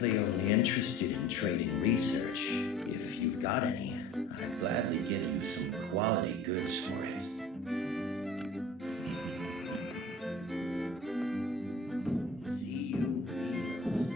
frankly only interested in trading research. If you've got any, I'd gladly give you some quality goods for it. See you, Wheels.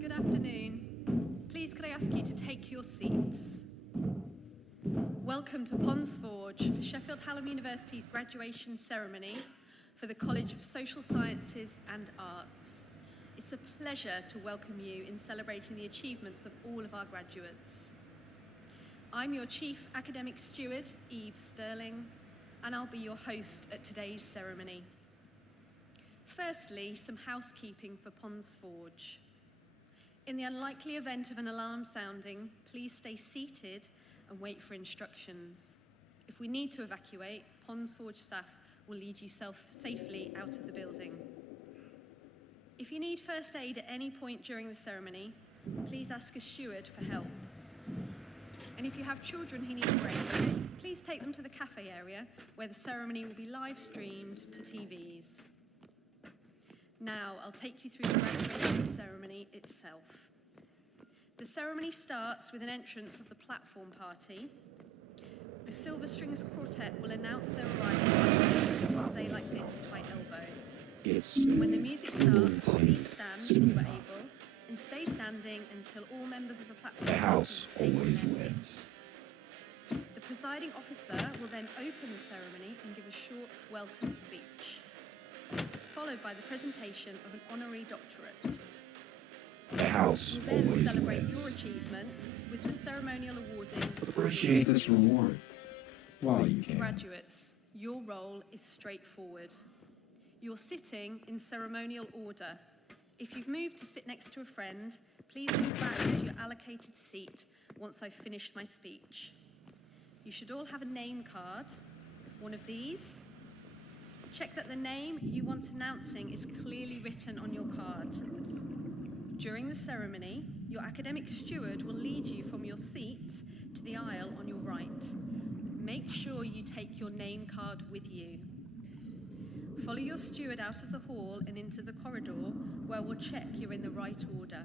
Good afternoon. Please could I ask you to take your seats? Welcome to Ponds Forge for Sheffield Hallam University's graduation ceremony for the College of Social Sciences and Arts. It's a pleasure to welcome you in celebrating the achievements of all of our graduates. I'm your Chief Academic Steward, Eve Sterling, and I'll be your host at today's ceremony. Firstly, some housekeeping for Ponds Forge. In the unlikely event of an alarm sounding, please stay seated and wait for instructions. If we need to evacuate, Ponds Forge staff will lead you safely out of the building. If you need first aid at any point during the ceremony, please ask a steward for help. And if you have children who need a break, please take them to the cafe area where the ceremony will be live streamed to TVs. Now, I'll take you through the graduation ceremony itself. The ceremony starts with an entrance of the platform party. The Silver Strings Quartet will announce their arrival on a day like this by elbow. When the music starts, please stand if you are able, and stay standing until all members of the platform The house take always their wins. seats. The presiding officer will then open the ceremony and give a short welcome speech, followed by the presentation of an honorary doctorate. The house We'll then always celebrate wins. your achievements with the ceremonial awarding. Appreciate this reward while you can. Graduates, your role is straightforward. You're sitting in ceremonial order. If you've moved to sit next to a friend, please move back to your allocated seat once I've finished my speech. You should all have a name card, one of these. Check that the name you want announcing is clearly written on your card. During the ceremony, your academic steward will lead you from your seat to the aisle on your right. Make sure you take your name card with you. Follow your steward out of the hall and into the corridor where we'll check you're in the right order.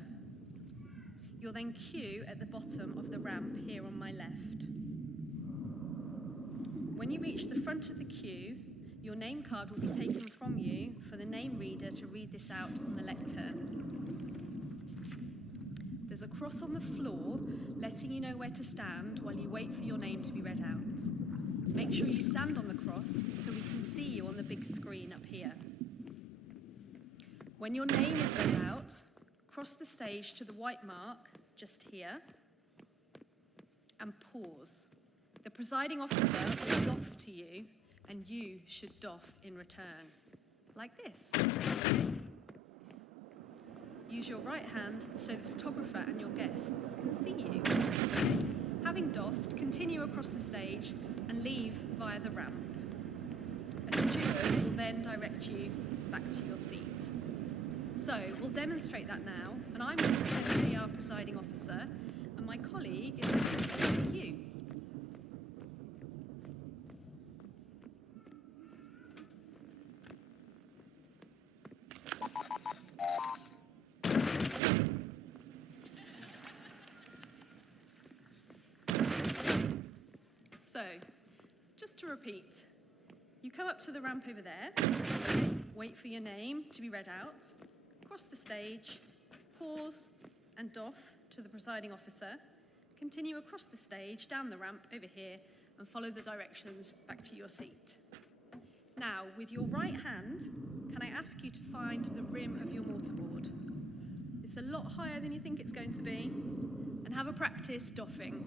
You'll then queue at the bottom of the ramp here on my left. When you reach the front of the queue, your name card will be taken from you for the name reader to read this out on the lectern. There's a cross on the floor letting you know where to stand while you wait for your name to be read out. Make sure you stand on the cross so we can see you on the big screen up here. When your name is read out, cross the stage to the white mark just here and pause. The presiding officer will doff to you and you should doff in return, like this. Use your right hand so the photographer and your guests can see you. Having doffed, continue across the stage and leave via the ramp. A steward will then direct you back to your seat. So, we'll demonstrate that now, and I'm going to pretend to be our presiding officer, and my colleague is going to pretend to be you. So, just to repeat, you come up to the ramp over there, wait for your name to be read out, cross the stage, pause and doff to the presiding officer, continue across the stage, down the ramp over here, and follow the directions back to your seat. Now, with your right hand, can I ask you to find the rim of your mortarboard? It's a lot higher than you think it's going to be. And have a practice doffing.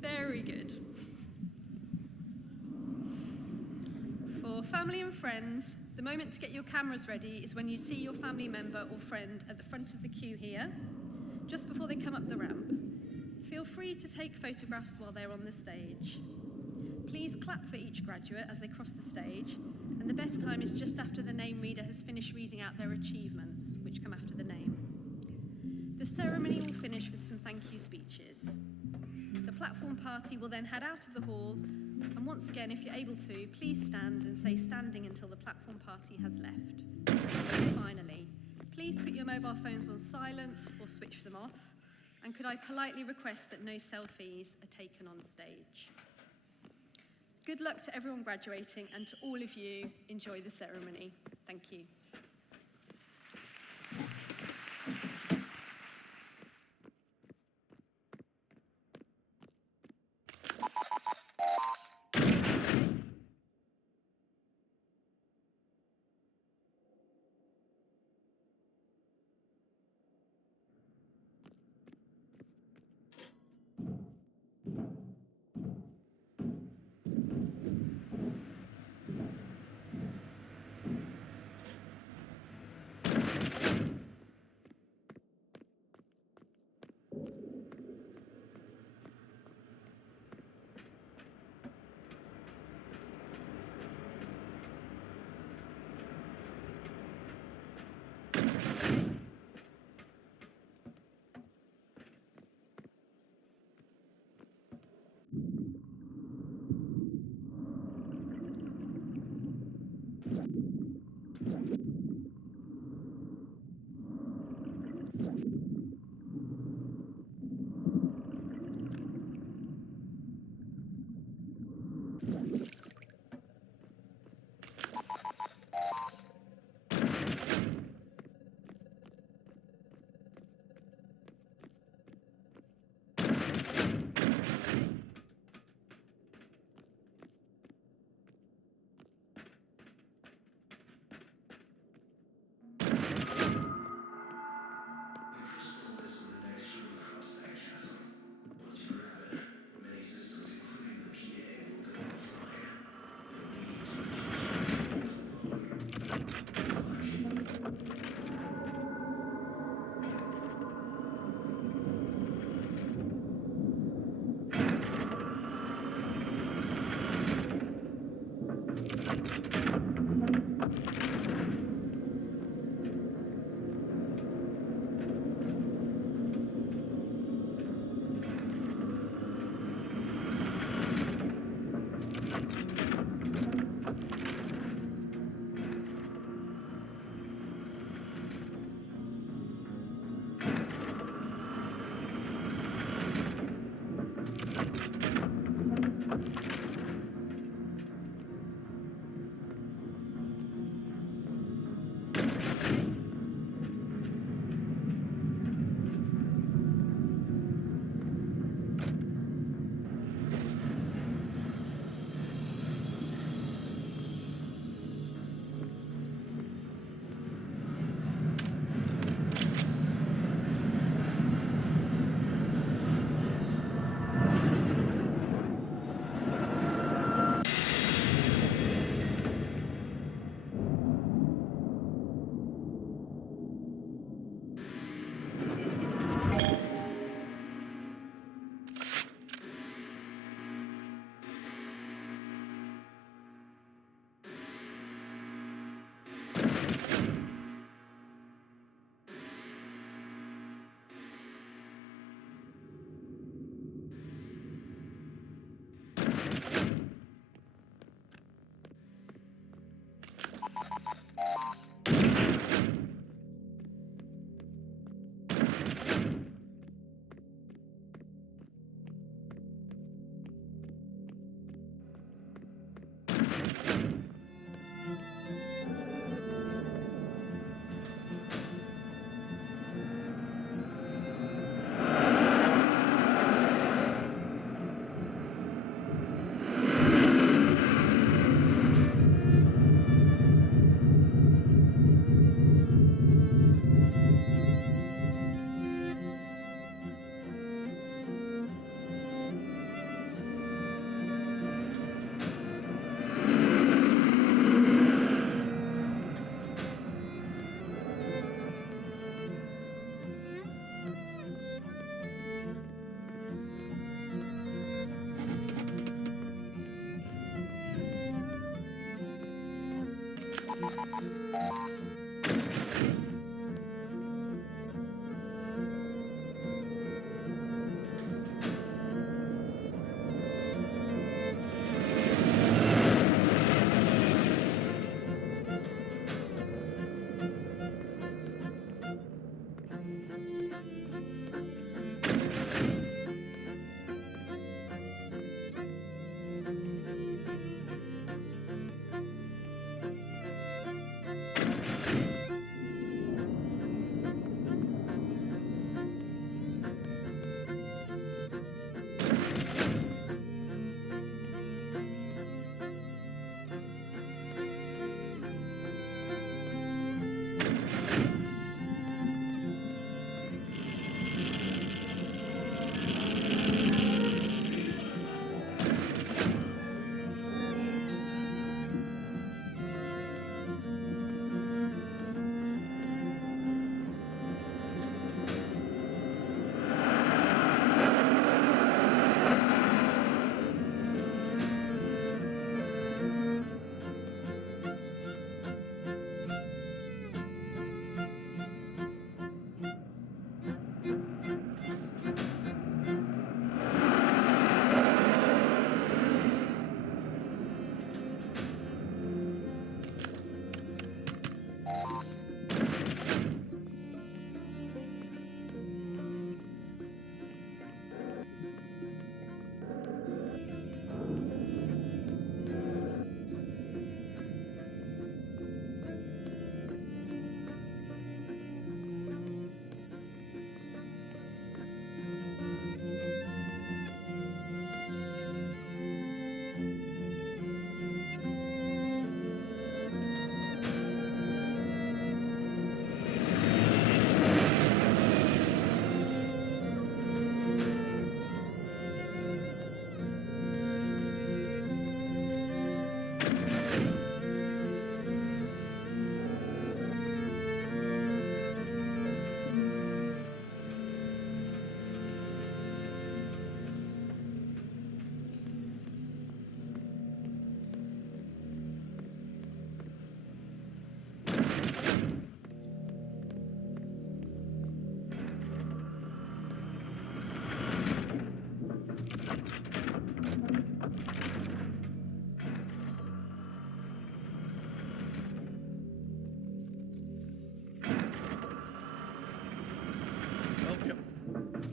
Very good. For family and friends, the moment to get your cameras ready is when you see your family member or friend at the front of the queue here, just before they come up the ramp. Feel free to take photographs while they're on the stage. Please clap for each graduate as they cross the stage, and the best time is just after the name reader has finished reading out their achievements, which come after the name. The ceremony will finish with some thank you speeches. The platform party will then head out of the hall, and once again, if you're able to, please stand and say standing until the platform party has left. And finally, please put your mobile phones on silent or switch them off, and could I politely request that no selfies are taken on stage. Good luck to everyone graduating, and to all of you, enjoy the ceremony. Thank you.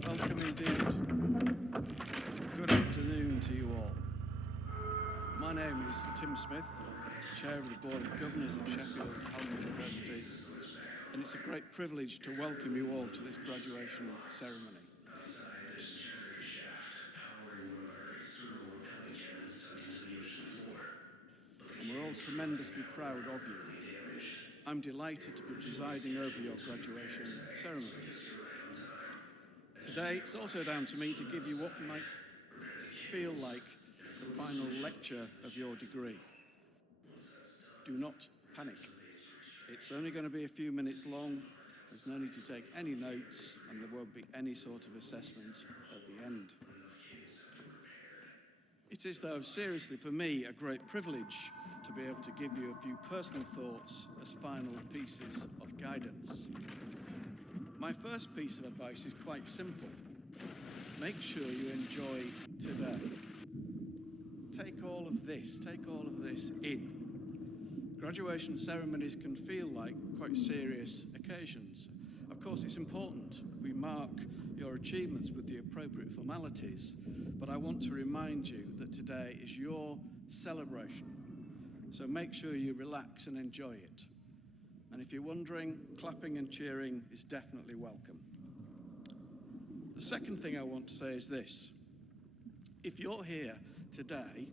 Welcome indeed. Good afternoon to you all. My name is Tim Smith, Chair of the Board of Governors at Sheffield Hallam University, and it's a great privilege to welcome you all to this graduation ceremony. And we're all tremendously proud of you. I'm delighted to be presiding over your graduation ceremonies. Today, it's also down to me to give you what might feel like the final lecture of your degree. Do not panic. It's only going to be a few minutes long. There's no need to take any notes, and there won't be any sort of assessment at the end. It is, though, seriously for me, a great privilege to be able to give you a few personal thoughts as final pieces of guidance. My first piece of advice is quite simple. Make sure you enjoy today. Take all of this in. Graduation ceremonies can feel like quite serious occasions. Of course, it's important we mark your achievements with the appropriate formalities, but I want to remind you that today is your celebration. So make sure you relax and enjoy it. And if you're wondering, clapping and cheering is definitely welcome. The second thing I want to say is this. If you're here today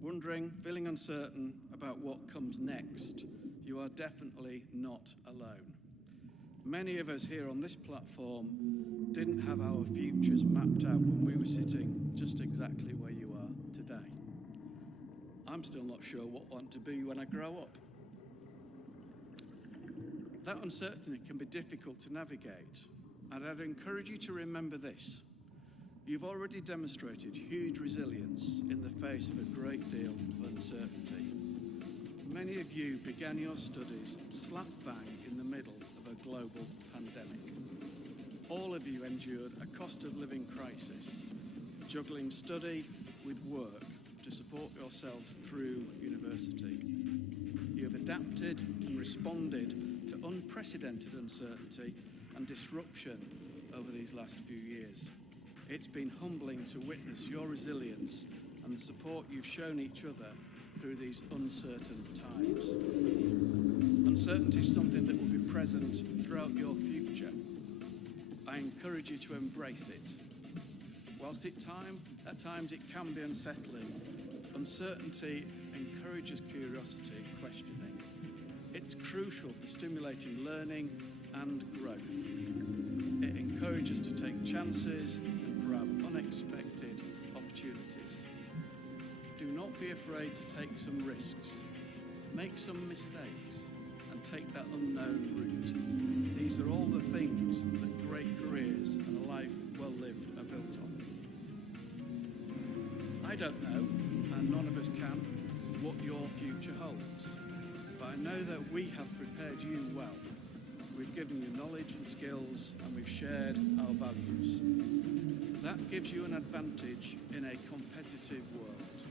wondering, feeling uncertain about what comes next, you are definitely not alone. Many of us here on this platform didn't have our futures mapped out when we were sitting just exactly where you are today. I'm still not sure what I want to be when I grow up. That uncertainty can be difficult to navigate, and I'd encourage you to remember this. You've already demonstrated huge resilience in the face of a great deal of uncertainty. Many of you began your studies slap bang in the middle of a global pandemic. All of you endured a cost of living crisis, juggling study with work to support yourselves through university. You have adapted and responded to unprecedented uncertainty and disruption over these last few years. It's been humbling to witness your resilience and the support you've shown each other through these uncertain times. Uncertainty is something that will be present throughout your future. I encourage you to embrace it. Whilst at times it can be unsettling, uncertainty encourages curiosity and questioning. It's crucial for stimulating learning and growth. It encourages to take chances and grab unexpected opportunities. Do not be afraid to take some risks, make some mistakes, and take that unknown route. These are all the things that great careers and a life well lived are built on. I don't know, and none of us can, what your future holds. But I know that we have prepared you well. We've given you knowledge and skills, and we've shared our values. That gives you an advantage in a competitive world.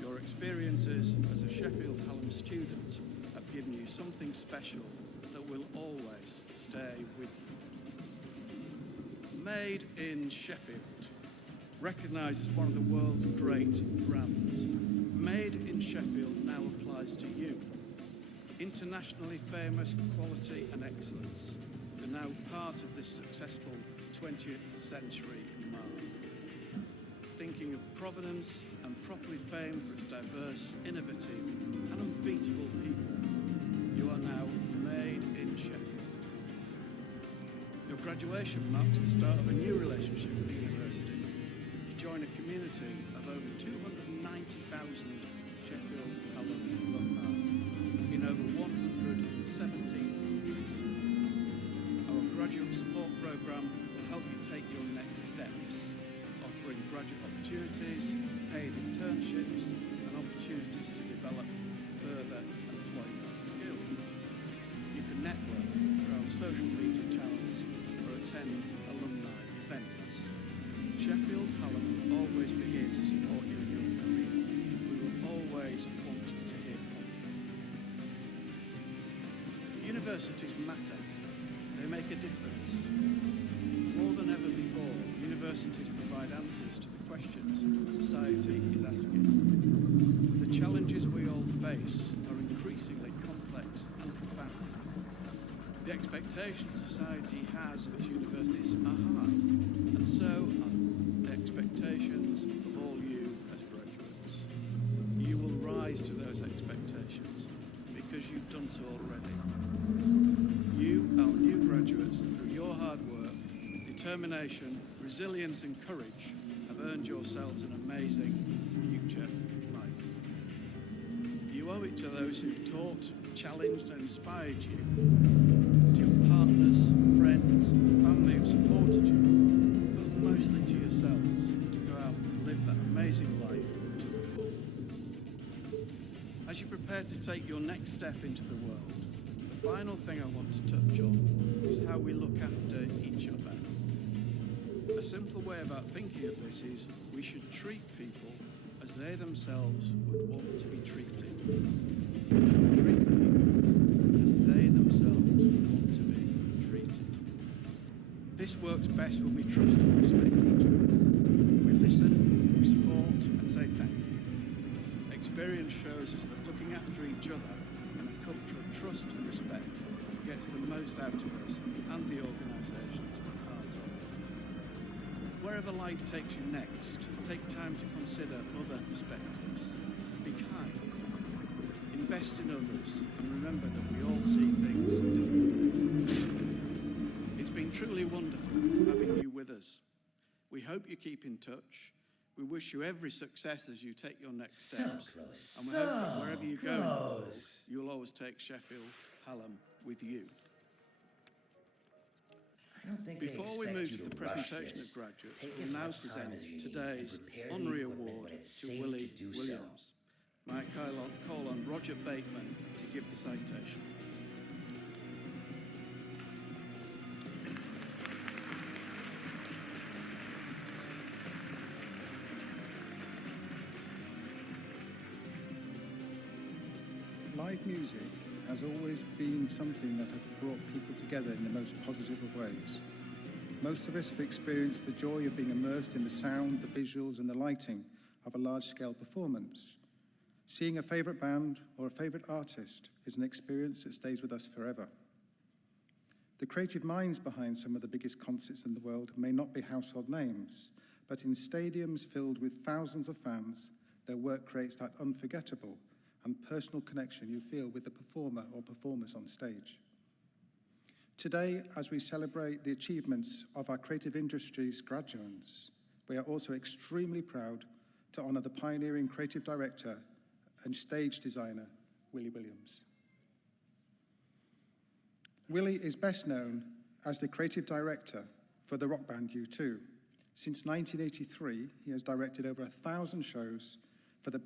Your experiences as a Sheffield Hallam student have given you something special that will always stay with you. Made in Sheffield, recognised as one of the world's great brands. Made in Sheffield now applies to you. Internationally famous for quality and excellence, you're now part of this successful 20th century mark. Thinking of provenance and properly famed for its diverse, innovative and unbeatable people, you are now made in Sheffield. Your graduation marks the start of a new relationship with the university. You join a community of over 290,000 Sheffield Hallam alumni in over 117 countries. Our graduate support programme will help you take your next steps, offering graduate opportunities, paid internships, and opportunities to develop further employment skills. You can network through our social media channels or attend alumni events. Sheffield Hallam will always be here Universities matter. They make a difference. More than ever before, universities provide answers to the questions society is asking. The challenges we all face are increasingly complex and profound. The expectations society has of its universities are high, and so are the expectations of all you as graduates. You will rise to those expectations because you've done so already. You, our new graduates, through your hard work, determination, resilience and courage, have earned yourselves an amazing future life. You owe it to those who've taught, challenged and inspired you, to your partners, friends, family who've supported you, but mostly to yourselves to go out and live that amazing life to the full. As you prepare to take your next step into the world, the final thing I want to touch on is how we look after each other. A simple way about thinking of this is we should treat people as they themselves would want to be treated. We should treat people as they themselves would want to be treated. This works best when we trust and respect each other. We listen, we support and say thank you. Experience shows us that looking after each other in a culture of trust and respect gets the most out of us and the organisations we're part of. Wherever life takes you next, take time to consider other perspectives. Be kind. Invest in others and remember that we all see things differently. It's been truly wonderful having you with us. We hope you keep in touch. We wish you every success as you take your next steps. So close. And we hope that wherever you go in the world, Close. you'll always take Sheffield Hallam with you. I don't think Before they we expect move you to the rush presentation this. of graduates, Take we'll as now much time present as you need today's and prepare the honorary equipment award when it's to safe Willie to do so. Williams. May I call on Roger Bateman to give the citation. Live music has always been something that has brought people together in the most positive of ways. Most of us have experienced the joy of being immersed in the sound, the visuals and the lighting of a large-scale performance. Seeing a favourite band or a favourite artist is an experience that stays with us forever. The creative minds behind some of the biggest concerts in the world may not be household names, but in stadiums filled with thousands of fans, their work creates that unforgettable and personal connection you feel with the performer or performers on stage. Today, as we celebrate the achievements of our creative industry's graduates, we are also extremely proud to honour the pioneering creative director and stage designer, Willie Williams. Willie is best known as the creative director for the rock band U2. Since 1983, he has directed over 1,000 shows for the